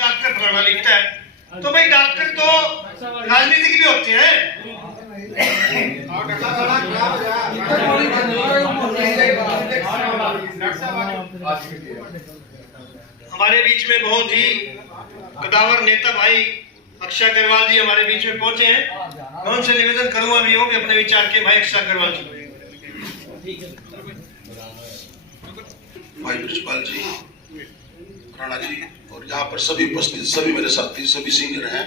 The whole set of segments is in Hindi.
डॉक्टर फलाना लिखता है, तो भाई डॉक्टर तो राजनीतिक भी होते हैं। हमारे बीच में बहुत ही कदावर नेता भाई अक्षय अग्रवाल जी हमारे बीच में पहुंचे हैं। मैं उनसे निवेदन करूंगा भी हो कि अपने विचार के भाई अक्षय अग्रवाल जी। भाई ब्रिजपाल जी, राणा जी और यहाँ पर सभी उपस्थित सभी मेरे साथी सभी सीनियर हैं,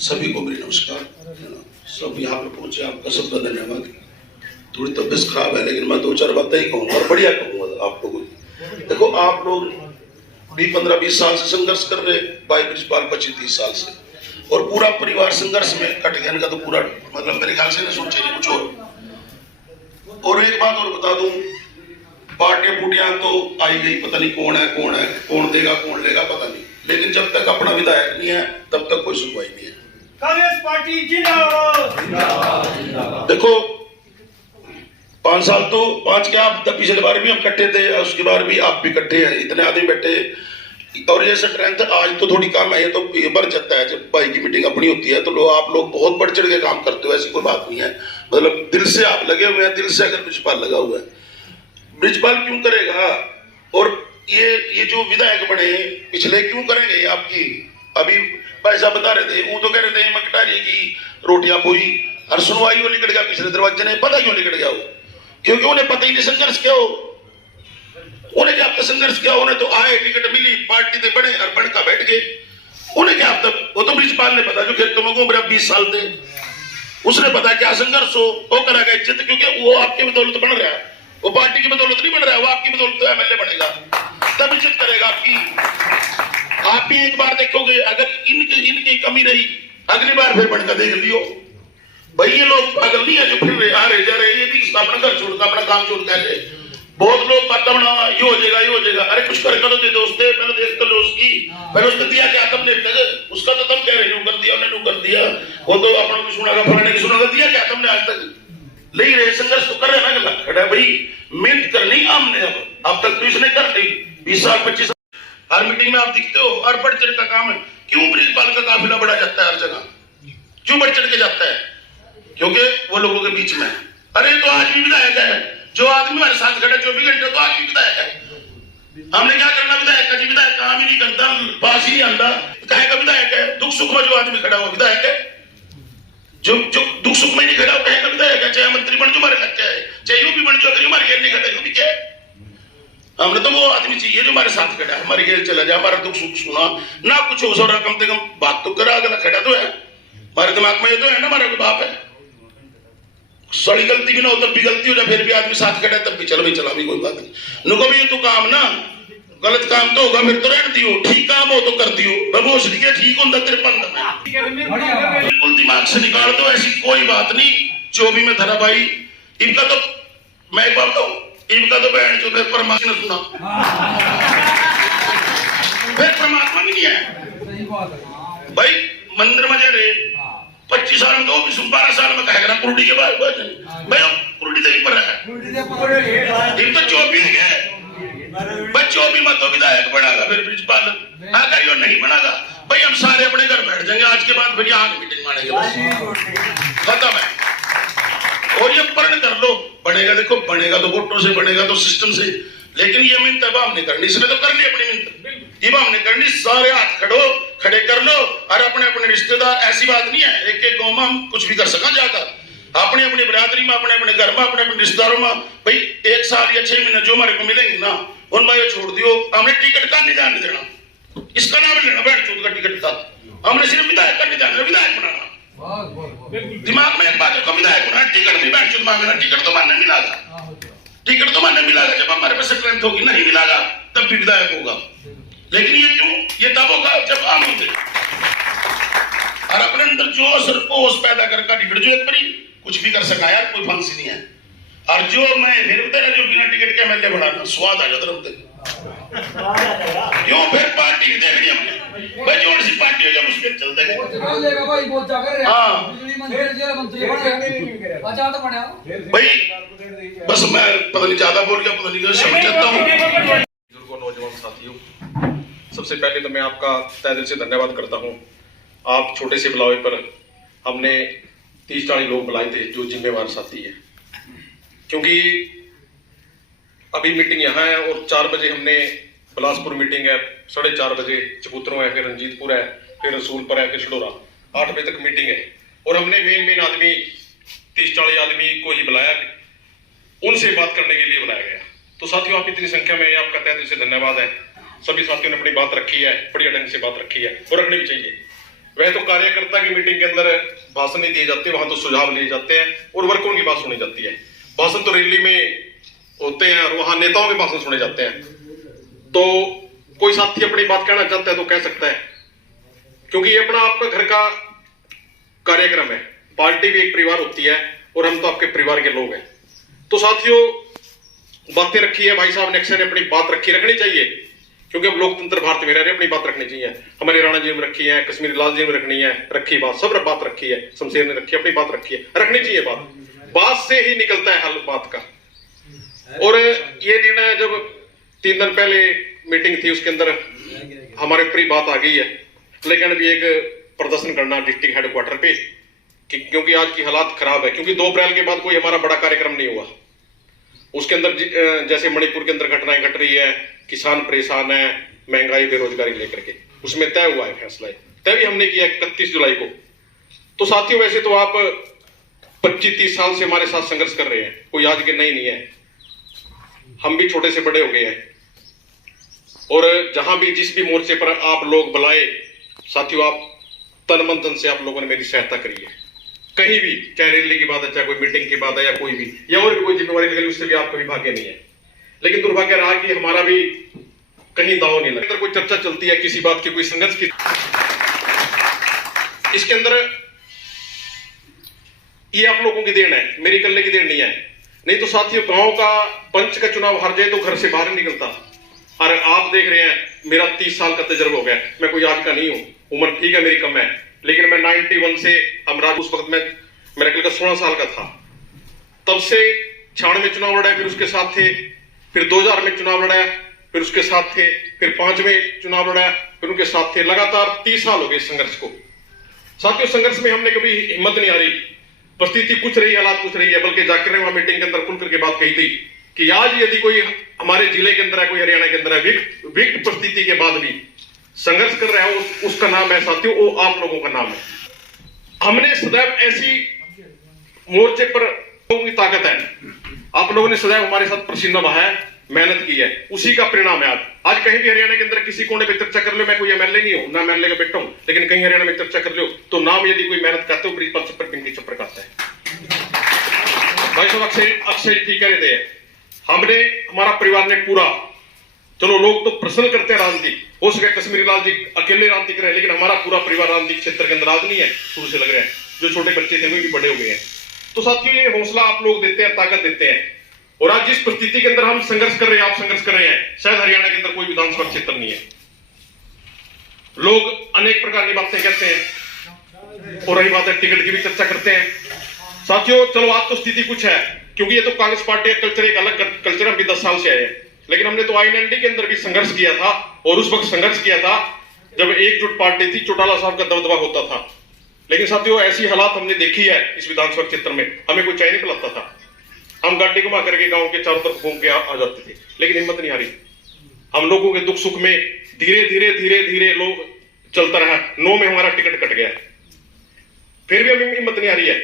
सभी को मेरी नमस्कार। सब यहाँ पर पहुंचे, आपका सबका धन्यवाद। थोड़ी तबीयत खराब है लेकिन मैं दो चार बातें ही कहूँगा और बढ़िया कहूँगा आप लोगों को। देखो आप लोग भी 15-20 साल से संघर्ष कर रहे, भाई ब्रिजपाल 25-30 साल से, और पूरा परिवार संघर्ष में कट गया इनका तो पूरा मतलब मेरे ख्याल से ना सोचे नहीं कुछ और एक बात और बता दूं, पार्टियां पुटियां तो आई गई, पता नहीं कौन है कौन देगा कौन लेगा पता नहीं, लेकिन जब तक अपना विधायक नहीं है तब तक कोई सुनवाई नहीं है। कांग्रेस पार्टी जिंदाबाद। देखो 5 साल तो 5 क्या, तब पिछले बार भी हम इकट्ठे थे, उसके बार भी आप भी इकट्ठे हैं, इतने आदमी बैठे, और ये स्ट्रेंथ आज तो थोड़ी कम है, ये तो ये बढ़ जाता है जब भाई की मीटिंग अपनी होती है तो आप लोग बहुत बढ़ चढ़ के काम करते हो, ऐसी कोई बात नहीं है। मतलब दिल से आप लगे हुए हैं, दिल से अगर ब्रिजपाल लगा हुआ है, ब्रिजपाल क्यों करेगा, और ये जो विधायक बने पिछले क्यों करेंगे आपकी। अभी भाई साहब बता रहे थे, वो तो कह रहे थे मकटारी की रोटियां बोई और सुनवाई वो निकल गया पिछले दरवाजे ने, पता क्यों निकल गया वो, क्योंकि उन्हें पता ही नहीं संघर्ष क्या हो, उन्हें क्या संघर्ष क्या, उन्हें तो आए टिकट मिली पार्टी से बने और बनका बैठ गए, उन्हें क्या तब, वो तो ब्रिजपाल ने पता जो खेतों में घूम रहा 20 साल थे, उसने पता क्या संघर्ष हो, वो करेगा इज्जत, क्योंकि वो आपके बदौलत बन रहा है, वो पार्टी की बदौलत नहीं बन रहा है, वो आपकी बदौलत तो एमएलए बनेगा, तब इज्जत करेगा आपकी। आप भी एक बार देखोगे अगर इनकी कमी रही अगली बार फिर बनकर देख लियो भाई, ये लोग पागल नहीं है जो फिर रहे आ रहे जा रहे, ये भी अपना घर छोड़कर अपना काम छोड़ कर रहे। बहुत लोग बात बना ये हो जाएगा, अरे कुछ करके तो दे दोस्त पहले देख तो लो उसकी, पहले उसने दिया क्या तुमने, उसका तो तुम कह रहे हो कर दिया उन्होंने कर दिया, वो तो अपनों की सुनागा फलाने की सुनागा, दिया क्या तुमने आज तक, ले रहे संघर्ष तो कर रहे ना, गला खड़ा भाई मेहनत करनी हमने, अब तक तो इसने कर ली 20 साल 25 साल, हर मीटिंग में आप दिखते हो, हर बढ़ चढ़ का काम है। क्यों ब्रिजपाल का काफिला बढ़ा जाता है हर जगह, क्यों बढ़ चढ़ के जाता है, क्योंकि वो लोगों के बीच में, अरे तो आज भी विधायक है, जो आदमी हमारे साथ खड़ा 24 घंटे तो आज भी विधायक है, हमने क्या करना विधायक का जी, विधायक काम ही नहीं करता, पास ही नहीं आता, कहे का विधायक है, दुख सुख में जो आदमी खड़ा हुआ विधायक है, जो दुख सुख में नहीं खड़ा हो कहे का विधायक है, चाहे मंत्री बन जो हमारे लग जाए, चाहे यूं भी बन जो, अगर हमारे घेर नहीं खड़ा भी क्या, हमने तो वो आदमी चाहिए जो हमारे साथ खड़ा है, हमारे घेर चला जाए, हमारा दुख सुख सुना ना, कुछ हो रहा कम से कम बात तो करा, अगर खड़ा तो है, हमारे दिमाग में ये तो है ना हमारा कोई बाप है, सड़ी गलती भी ना हो तब भी गलती हो जाए, फिर भी आदमी साथ खड़ा है तब भी चलो भाई चला भी कोई बात नहीं, नुको भी ये तो काम ना, गलत काम तो होगा फिर तो रहने दियो, ठीक काम हो तो कर दियो, बबोश दिया ठीक होता तेरे पंद में, बिल्कुल दिमाग से निकाल दो, ऐसी कोई बात नहीं, जो भी मैं धरा भाई, इनका तो मैं एक बात बताऊं, इनका तो बहन जो फिर परमात्मा ने सुना, फिर परमात्मा भी नहीं है भाई, मंदिर में जा रहे 25 साल में तो 12 साल में कहेगा कुरुडी के बाद भाई कुरुडी तो पर है, इन तो 24 है, बच्चों भी मत तो विधायक बनागा फिर ब्रिजपाल अगर यो नहीं बनागा भाई हम सारे अपने घर बैठ जाएंगे, आज के बाद फिर यहाँ की मीटिंग मानेंगे, खत्म है। और ये प्रण कर लो, बनेगा, देखो बनेगा तो वोटों से, बनेगा तो सिस्टम से, लेकिन ये मिन्नत अब हमने करनी, इसने तो कर ली अपनी मिन्नत, ये हमने करनी, सारे हाथ खड़े कर लो और अपने अपने रिश्तेदार, ऐसी बात नहीं है एक एक गांव में हम कुछ भी कर सका जाकर, अपनी अपनी बिरादरी में, अपने अपने घर में, अपने अपने रिश्तेदारों में, भाई 1 साल या 6 महीने जो हमारे को मिलेंगे ना उनमें ये छोड़ दियो, हमने टिकट का नहीं ध्यान देना, इसका नाम लेना बैठ चौथ का टिकट का, हमने सिर्फ विधायक का नहीं ध्यान देना, विधायक बनाना, दिमाग में एक बात है विधायक बनाना, टिकट नहीं बैठ चौथ मांगना, टिकट तो मानने मिलागा, टिकट तो मानने मिलागा जब हमारे पास स्ट्रेंथ होगी, नहीं मिलागा तब भी विधायक होगा, लेकिन ये क्यों, ये तब होगा जब हम होंगे और अपने अंदर जोश और पोष पैदा करके टिकट जो एक बारी कुछ भी कर सका यार, कोई फंसी नहीं है, और जो मैं फिर बता जो बिना टिकट के एमएलए बनाना स्वाद आ जाता रहा, क्यों फिर पार्टी देखनी हमने भाई, जोड़ सी पार्टी हो जाए मुश्किल चल देगा भाई, बहुत जाकर भाई, बस मैं पता नहीं ज्यादा बोल गया, पता नहीं समझ जाता हूँ। नौजवान साथियों सबसे पहले तो मैं आपका तहे दिल से धन्यवाद करता हूँ। आप छोटे से बुलावे पर हमने 30-40 लोग बुलाए थे जो जिम्मेवार साथी है, क्योंकि अभी मीटिंग यहाँ है और 4 बजे हमने बिलासपुर मीटिंग है, 4:30 बजे चबूतरों है, फिर रंजीतपुर है, फिर रसूलपुर है, फिर शडोरा, 8 बजे तक मीटिंग है। और हमने मेन आदमी 30-40 आदमी को ही बुलाया, उनसे बात करने के लिए बुलाया गया। तो साथियों, आप इतनी संख्या में, आपका तहे दिल से धन्यवाद है। सभी साथियों ने अपनी बात रखी है, बढ़िया ढंग से बात रखी है और रखनी भी चाहिए। वह तो कार्यकर्ता की मीटिंग के अंदर भाषण नहीं दिए जाते, वहां तो सुझाव लिए जाते हैं और वर्करों की बात सुनी जाती है। भाषण तो रैली में होते हैं और वहां नेताओं के भाषण सुने जाते हैं। तो कोई साथी अपनी बात कहना चाहता है तो कह सकता है, क्योंकि ये अपना आपका घर का कार्यक्रम है। पार्टी भी एक परिवार होती है और हम तो आपके परिवार के लोग हैं। तो साथियों, बातें रखी है, भाई साहब ने अक्सर अपनी बात रखी, रखनी चाहिए, क्योंकि हम लोकतंत्र भारत में रह रहे हैं, अपनी बात रखनी चाहिए। हमारे राणा जी ने रखी है, कश्मीरी लाल जी ने रखनी है, रखी बात, सब बात रखी है, शमशेर ने रखी है, अपनी बात रखी है, रखनी चाहिए। बात से ही निकलता है हल बात का। और ये निर्णय जब 3 दिन पहले मीटिंग थी, उसके अंदर हमारे ऊपर बात आ गई है, लेकिन अभी एक प्रदर्शन करना डिस्ट्रिक्ट हेडक्वार्टर पे, क्योंकि आज की हालात खराब है, क्योंकि 2 अप्रैल के बाद कोई हमारा बड़ा कार्यक्रम नहीं हुआ। उसके अंदर जैसे मणिपुर के अंदर घटनाएं घट रही है, किसान परेशान है, महंगाई बेरोजगारी लेकर के, उसमें तय हुआ है फैसला, तय भी हमने किया 31 जुलाई को। तो साथियों, वैसे तो आप 25-30 साल से हमारे साथ संघर्ष कर रहे हैं, कोई आज के नहीं है, हम भी छोटे से बड़े हो गए हैं। और जहां भी जिस भी मोर्चे पर आप लोग बुलाए साथियों, आप तन मन धन से आप लोगों ने मेरी सहायता करी है, कहीं भी, चाहे रैली की बात है, चाहे कोई मीटिंग की बात है, या कोई भी, या और भी कोई जिम्मेवारी निकली, उससे भी आप कभी भाग्य नहीं है। लेकिन दुर्भाग्य रहा कि हमारा भी कहीं दाव नहीं लगा। कोई चर्चा चलती है किसी बात की, कोई संघर्ष की, इसके अंदर ये आप लोगों की देन है, मेरी कल्ले की देन नहीं है। नहीं तो साथियों, गांव का पंच का चुनाव हार जाए तो घर से बाहर नहीं निकलता। और आप देख रहे हैं, मेरा 30 साल का तजुर्बा हो गया, मैं कोई आज का नहीं हूं, उम्र ठीक है मेरी कम है, लेकिन मैं 91 से अमराज, उस वक्त में मेरा कल का 16 साल का था, तब से 96 में चुनाव लड़ा, फिर उसके साथ थे, फिर 2000 में चुनाव लड़ा, फिर उसके साथ थे, फिर 5 में चुनाव लड़ा, फिर उनके साथ थे। लगातार 30 साल हो गए इस संघर्ष को। साथियों, संघर्ष में हमने कभी हिम्मत नहीं हारी। परिस्थिति कुछ रही, हालात कुछ रही है, बल्कि जाकिर ने वहां मीटिंग के अंदर खुल करके बात कही थी कि आज यदि कोई हमारे जिले के अंदर है, कोई हरियाणा के अंदर है, विकट परिस्थिति के बाद भी संघर्ष कर रहा है, उसका नाम है साथियों, वो आप लोगों का नाम है। हमने सदैव ऐसी मोर्चे पर लोगों की ताकत है, आप लोगों ने सदैव हमारे साथ पसीना बहाया, मेहनत की है, उसी का परिणाम है। आज कहीं भी हरियाणा के अंदर किसी कोने पे चर्चा कर लो, मैं कोई एमएलए नहीं हूं, ना एमएलए का बेटा हूं, लेकिन कहीं हरियाणा में चर्चा कर लो तो नाम यदि कोई मेहनत करते हो, ब्रिजपाल छप्पर पिंकी छप्पर करता है। भाई साहब अक्षय ठीक कह रहे थे, हमने, हमारा परिवार ने पूरा, चलो लोग तो प्रश्न करते हैं राजनीति, हो सके कश्मीरी लाल जी अकेले राजनीति करें, लेकिन हमारा पूरा परिवार राजनीतिक क्षेत्र के अंदर राजनीति है, शुरू से लग रहे हैं। जो छोटे बच्चे थे वे भी बड़े हो गए हैं। तो साथियों, ये हौसला आप लोग देते हैं, ताकत देते हैं। और आज जिस परिस्थिति के अंदर हम संघर्ष कर रहे हैं, आप संघर्ष कर रहे हैं, शायद हरियाणा के अंदर कोई विधानसभा क्षेत्र नहीं है। लोग अनेक प्रकार की बातें कहते हैं, और रही बात है टिकट की भी चर्चा करते हैं। साथियों, चलो आज तो स्थिति कुछ है, क्योंकि ये तो कांग्रेस पार्टी का कल्चर, एक अलग कल्चर, हम भी 10 साल से आए हैं, लेकिन हमने तो आईएनएलडी के अंदर भी संघर्ष किया था, और उस वक्त संघर्ष किया था जब एकजुट पार्टी थी, चौटाला साहब का दबदबा होता था। लेकिन साथियों, ऐसी हालात हमने देखी है इस विधानसभा क्षेत्र में, हमें कोई चैन नहीं पिलाता था, हम गाड़ी घुमा करके गांव के चारों तरफ घूम के आ जाते थे, लेकिन हिम्मत नहीं हारी। हम लोगों के दुख सुख में धीरे धीरे चलता रहा। 9 में हमारा टिकट कट गया, फिर भी हमें हिम्मत नहीं हारी है।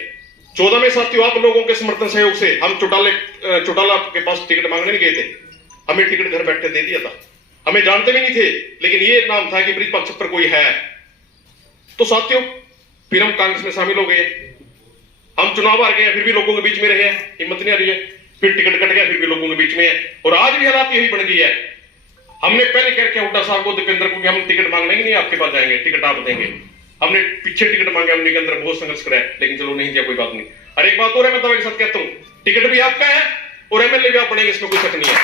14 में साथियों, आप लोगों के समर्थन सहयोग से हम चौटाला के पास टिकट मांगने नहीं गए थे, हमें टिकट घर बैठे दे दिया था। हमें जानते भी नहीं थे, लेकिन ये नाम था कि ब्रिजपाल छप्पर कोई है। तो साथियों, फिर हम कांग्रेस में शामिल हो गए, हम चुनाव हार गए, फिर भी लोगों के बीच में रहे, हिम्मत नहीं आ रही है। फिर टिकट कट गया, फिर भी लोगों के बीच में है, और आज भी हालात यही बन गई है। हमने पहले कह के हुड्डा साहब को, दीपेंद्र को, कि हम टिकट मांगने ही नहीं आपके पास जाएंगे, टिकट आप देंगे। हमने पीछे टिकट मांगे, हमने के अंदर बहुत संघर्ष कराया, लेकिन चलो नहीं दिया, कोई बात नहीं। और एक बात और है, मैं दावे के साथ कहता हूं, टिकट भी आपका है और एमएलए भी आप बनेंगे, इसमें कोई शक नहीं है।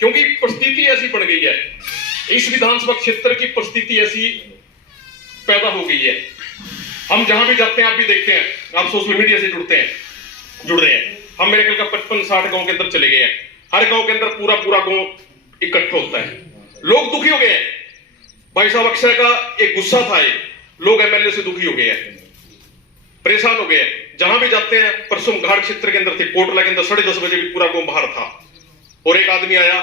क्योंकि परिस्थिति ऐसी बन गई है, इस विधानसभा क्षेत्र की परिस्थिति ऐसी पैदा हो गई है। हम जहां भी जाते हैं, आप भी देखते हैं, आप सोशल मीडिया से जुड़ रहे हैं। हम मेरे ख्याल का 55-60 गांव के अंदर चले गए हैं। हर गांव के अंदर पूरा गांव इकट्ठा होता है। लोग दुखी हो गए हैं भाई साहब, अक्षय का एक गुस्सा था, ये लोग एमएलए से दुखी हो गए हैं, परेशान हो गए हैं। जहां भी जाते हैं, परसों घाट क्षेत्र के अंदर थे, कोटला के अंदर 10:30 बजे भी पूरा गांव बाहर था और एक आदमी आया,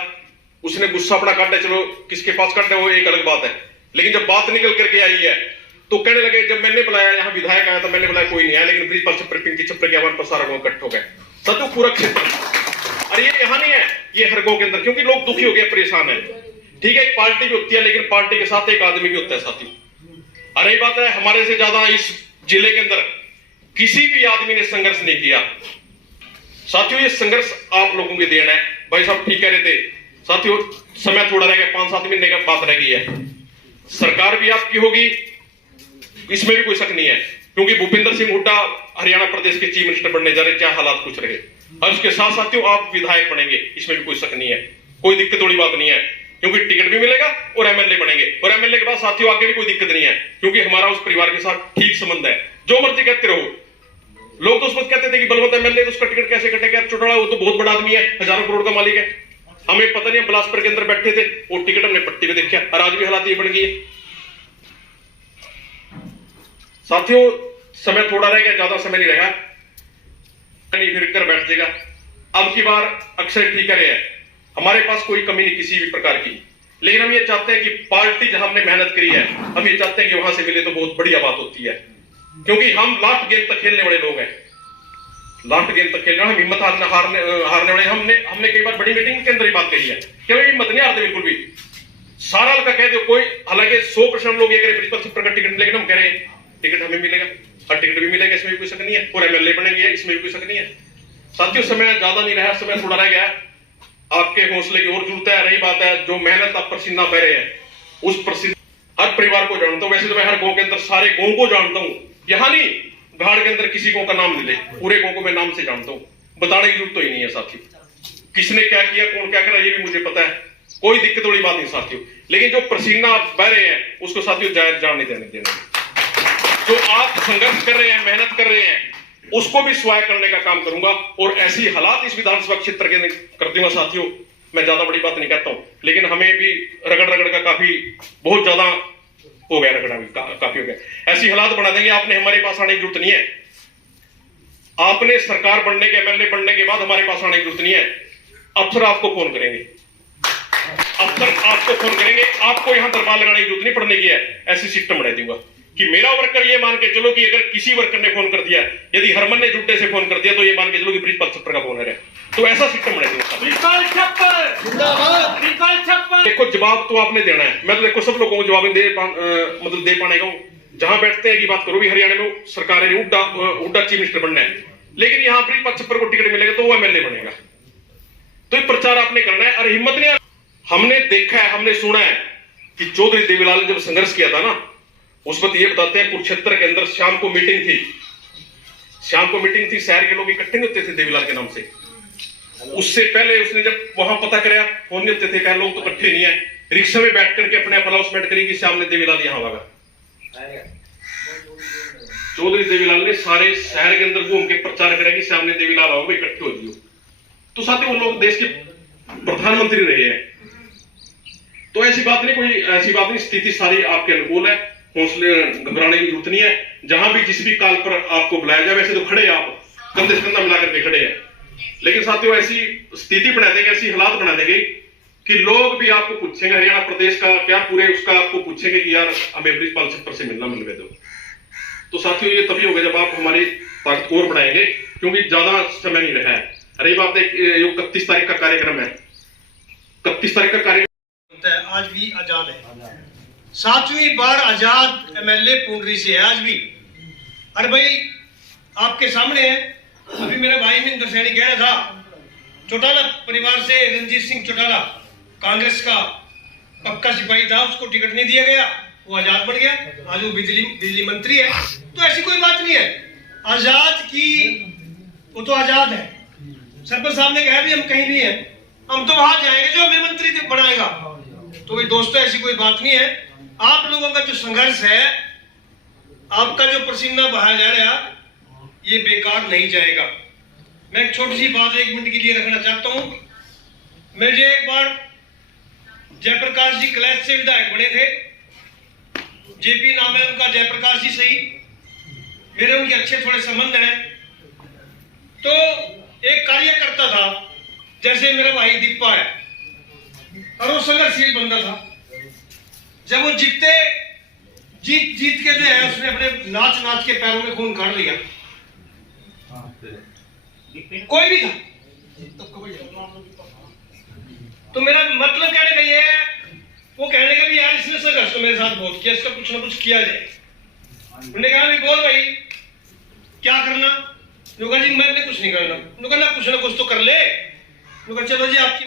उसने गुस्सा अपना काटा, चलो किसके पास काटा वो एक अलग बात है, लेकिन जब बात निकल करके आई है तो कहने लगे, जब मैंने बुलाया, यहाँ विधायक आया था, मैंने बुलाया कोई नहीं आया, लेकिन ब्रिजपाल छप्पर पिंकी छप्पर के आवाज पर सारा गांव इकट्ठा हो गए। सत्य पूरा क्षेत्र, और ये यहाँ नहीं है, ये हर गांव के अंदर, क्योंकि लोग दुखी हो गए, परेशान है। ठीक है, एक पार्टी भी होती है, लेकिन पार्टी के साथ एक आदमी भी होता है साथी। अरे बात है, हमारे से ज्यादा इस जिले के अंदर किसी भी आदमी ने संघर्ष नहीं किया साथियों। ये संघर्ष आप लोगों की देन है। भाई साहब ठीक कह रहे थे साथियों, समय थोड़ा रह गया, 5-7 महीने का बात रह गई है, सरकार भी आपकी होगी, इसमें भी कोई शक नहीं है, क्योंकि भूपेंद्र सिंह हुड्डा हरियाणा प्रदेश के चीफ मिनिस्टर बनने जा रहे, चाहे हालात कुछ रहे, और उसके साथ साथियों आप विधायक बनेंगे, इसमें भी कोई शक नहीं है, कोई दिक्कत वाली बात नहीं है, क्योंकि टिकट भी मिलेगा और एमएलए बनेंगे, और एमएलए के बाद साथियों आगे भी कोई दिक्कत नहीं है, क्योंकि हमारा उस परिवार के साथ ठीक संबंध है। जो मर्जी कहते रहो, लोग तो उस वक्त कहते थे कि बलवंत एमएलए, तो उसका टिकट कैसे कटेगा, चौटाला वो तो बहुत बड़ा आदमी है, हजारों करोड़ का मालिक है, हमें पता नहीं, हम बिलासपुर के अंदर बैठे थे, वो टिकट हमने पट्टी में देखा, और आज भी हालात ये बन गई है। साथियों समय थोड़ा रह गया, ज्यादा समय नहीं रहेगा, नहीं फिर कर बैठ जाएगा। अब की बार अक्षय ठीक करे है, हमारे पास कोई कमी नहीं किसी भी प्रकार की, लेकिन हम ये चाहते हैं कि पार्टी जहां हमने मेहनत करी है, हम ये चाहते हैं कि वहां से मिले तो बहुत बढ़िया बात होती है, क्योंकि हम लास्ट गेंद तक खेलने वाले लोग हैं, लास्ट गेंद तक खेलने, हम हिम्मत हारने वाले। हमने कई बार बड़ी मीटिंग के अंदर ही बात कही है कि भाई हिम्मत नहीं हारते बिल्कुल भी, सारा हल्का कह दो कोई, हालांकि 100% लोग ये करें ब्रिजपाल छप्पर का टिकट, लेकिन हम कह रहे हैं टिकट हमें मिलेगा, और टिकट भी मिलेगा, इसमें भी कोई शक नहीं है, और एमएलए बनेंगे, इसमें भी कोई शक नहीं है। साथियों समय ज्यादा नहीं रहा, समय थोड़ा रह गया, आपके हौसले की और जरूरत है। रही बात है जो मेहनत आप पसीना बह रहे हैं, उस पसीना हर परिवार को जानता हूं, वैसे तो मैं हर गांव के अंदर सारे गांव को जानता हूं, यहाँ नहीं घाट के अंदर किसी गांव का नाम नहीं ले, पूरे गांव को मैं नाम से जानता हूं, बताने की जरूरत तो ही नहीं है साथियों, किसने क्या किया, कौन क्या करा, ये भी मुझे पता है, कोई दिक्कत वाली बात नहीं साथियों, लेकिन जो पसीना बह रहे हैं उसको साथियों जायज जान नहीं देने, जो आप संघर्ष कर रहे हैं, मेहनत कर रहे हैं, उसको भी स्वाय करने का काम करूंगा, और ऐसी हालात इस विधानसभा क्षेत्र के कर दूंगा साथियों। मैं ज्यादा बड़ी बात नहीं कहता हूं, लेकिन हमें भी रगड़ का काफी बहुत ज्यादा हो गया, रगड़ा भी काफी हो गया, ऐसी हालात बना देंगे, आपने हमारे पास आने की जरूरत नहीं है, आपने सरकार बनने के, एमएलए बनने के बाद हमारे पास आने की जरूरत नहीं है, अफसर आपको फोन करेंगे, आपको यहां दरबार लगाने की जरूरत नहीं पड़ने की है, ऐसी सिस्टम बना दूंगा कि मेरा वर्कर ये मान के चलो कि अगर किसी वर्कर ने फोन कर दिया, यदि हरमन ने झूठे से फोन कर दिया, तो ये मान के चलो कि ब्रिजपाल छप्पर का फोन है, तो ऐसा सिस्टम बना दूंगा। देखो जवाब तो आपने देना है, मैं तो देखो सब लोगों को जवाब दे पाने का, जहां बैठते हैं कि बात करो भी हरियाणा में सरकार ने हुड्डा चीफ मिनिस्टर बनना है, लेकिन यहाँ ब्रिजपाल छप्पर को टिकट मिलेगा तो वो एमएलए बनेगा, तो ये प्रचार आपने करना है, और हिम्मत नहीं। हमने देखा है, हमने सुना है कि चौधरी देवीलाल ने जब संघर्ष किया था ना, उस वक्त ये बताते हैं कुरुक्षेत्र के अंदर शाम को मीटिंग थी, शहर के लोग इकट्ठे नहीं होते थे देवीलाल के नाम से, उससे पहले उसने जब वहां पता कराया, फोन नहीं होते थे, कहा लोग तो इकट्ठे नहीं है, रिक्शा में बैठ करके अपने अनाउंसमेंट करी कि सामने देवीलाल यहां होगा। चौधरी देवीलाल ने सारे शहर के अंदर घूम के प्रचार करा कि सामने देवीलाल आओगे, इकट्ठे हो जाओ, तो साथ ही वो लोग देश के प्रधानमंत्री रहे हैं, तो ऐसी बात नहीं, कोई ऐसी बात नहीं, स्थिति सारी आपके अनुकूल है, हौसले घबराने की जरूरत नहीं है, जहां भी जिस भी काल पर आपको बुलाया जाए, वैसे तो खड़े आप कंधे से कंधा मिलाकर के खड़े हैं, लेकिन साथियों ऐसी स्थिति बना देंगे, ऐसी हालात बना देंगे कि लोग भी आपको पूछेंगे, हरियाणा प्रदेश का क्या पूरे उसका आपको पूछेंगे कि यार हमें ब्रिजपाल छप्पर से मिलवे दो। तो साथियों ये तभी होगा जब आप हमारी ताकत और बढ़ाएंगे, क्योंकि ज्यादा समय नहीं रहा है। रही बात है 31 तारीख का कार्यक्रम है, 31 तारीख का कार्यक्रम आज भी आजाद है, 7वीं बार आजाद एमएलए पुंडरी से है आज भी। अरे भाई आपके सामने है, अभी मेरा भाई महेंद्र सैनी कह रहा था, चौटाला परिवार से रणजीत सिंह चौटाला कांग्रेस का पक्का सिपाही था, उसको टिकट नहीं दिया गया, वो आजाद बन गया, आज वो बिजली मंत्री है, तो ऐसी कोई बात नहीं है। आजाद की वो तो आजाद है, सरपंच साहब ने कहा भी हम कहीं नहीं है, हम तो वहां जाएंगे जो हमें मंत्री बनाएगा। तो भाई दोस्तों ऐसी कोई बात नहीं है, आप लोगों का जो संघर्ष है, आपका जो पसीना बहाया जा रहा है, ये बेकार नहीं जाएगा। मैं एक छोटी सी बात 1 मिनट के लिए रखना चाहता हूं। मुझे एक बार जयप्रकाश जी क्लैच से विधायक बने थे, जेपी नाम है उनका, जयप्रकाश जी सही, मेरे उनके अच्छे थोड़े संबंध हैं। तो एक कार्यकर्ता था, जैसे मेरा भाई दीपा है, और वो संघर्षशील बंदा था। जब वो जीत के जो है उसने अपने नाच के पैरों में खून काढ़ लिया, कोई भी था। तो मेरा मतलब कहने का ये है, वो कहने का भी यार इसने संघर्ष तो मेरे साथ बहुत किया, इसका कुछ ना कुछ किया जाए। उन्होंने कहा भी बोल भाई क्या करना, जी मैंने कुछ नहीं करना, कुछ ना कुछ तो कर ले। चलो जी आपकी